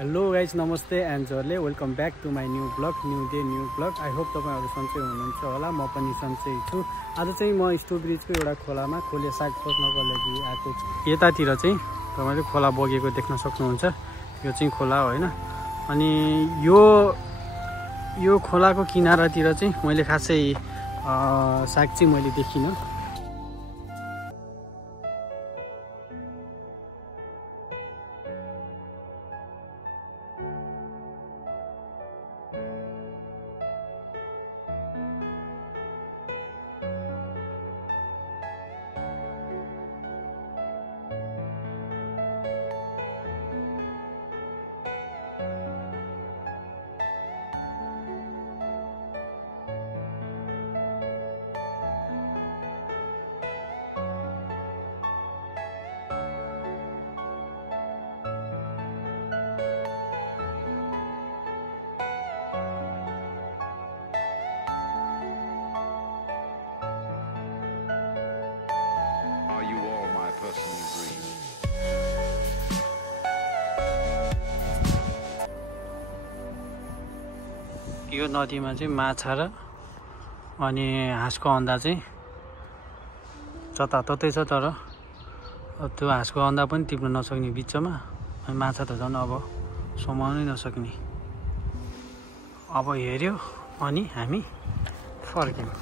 Hello guys नमस्ते and जरले welcome back to my new vlog new day new vlog I hope तपाईँहरू सन्चै हुनुहुन्छ होला म पनि सन्चै छु। आज चाहिँ म स्टोब्रिजको एउटा खोलामा खोले साग खोज्नको लागि आएको छु। यतातिर चाहिँ तपाईँले खोला बगेको देख्न सक्नुहुन्छ। यो चाहिँ खोला होइन। अनि यो खोलाको किनारातिर चाहिँ मैले खासै साग चाहिँ मैले देखिनँ। You all my personal dream. यो नदीमा चाहिँ माछा र अनि हाँसको अन्डा चाहिँ जताततै छ, तर त्यो हाँसको अन्डा पनि टिप्न नसक्ने बिचमा, अनि माछा त झन् अब समाउनै नसक्ने। अब हेऱ्यो अनि हामी फर्क्यौँ।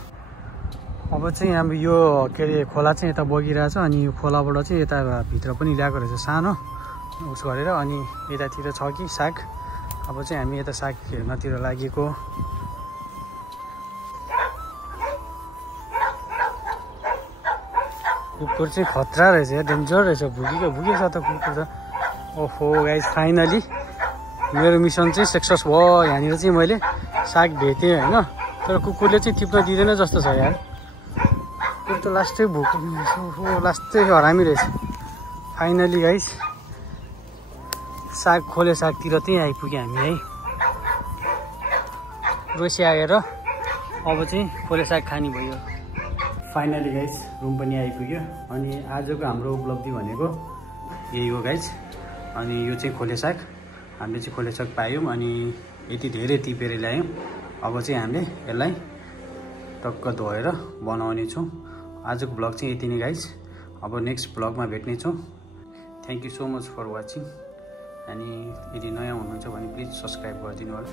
अब चाहिँ हाम्रो यो के अरे खोला चाहिँ यता बगिरहेछ, अनि यो खोलाबाट चाहिँ यता भित्र पनि ल्याएको रहेछ सानो उस गरेर, अनि यतातिर छ कि साग। अब चाहिँ हामी यता साग हेर्नतिर लागेको। कुकुर चाहिँ खतरा रहेछ या डेन्जर रहेछ, भुकेको छ त कुकुर त। ओहो गाइस फाइनली मेरो मिसन चाहिँ सक्सेस भयो। यहाँनिर चाहिँ मैले साग भेटेँ होइन, तर कुकुरले चाहिँ टिप्न दिँदैन जस्तो छ यार। कुकुर त लास्टै लास्टै हरामी रहेछ। फाइनली गाइस साग खोले सागतिर त्यहीँ आइपुग्यो हामी है। रोसी आएर अब चाहिँ खोले साग खाने भयो। फाइनली गाइस रुम पनि आइपुग्यो। अनि आजको हाम्रो उपलब्धि भनेको यही हो गाइस। अनि यो चाहिँ खोले साग, हामीले चाहिँ खोले साग पायौँ अनि यति धेरै टिपेर ल्यायौँ। अब चाहिँ हामीले यसलाई टक्क धोएर बनाउने छौँ। आजको ब्लग चाहिँ यति नै गाइस। अब नेक्स्ट ब्लगमा भेट्नेछौँ। Thank you so much for watching. अनि यदि नयाँ हुनुहुन्छ भने प्लिज सब्सक्राइब गरिदिनु होला।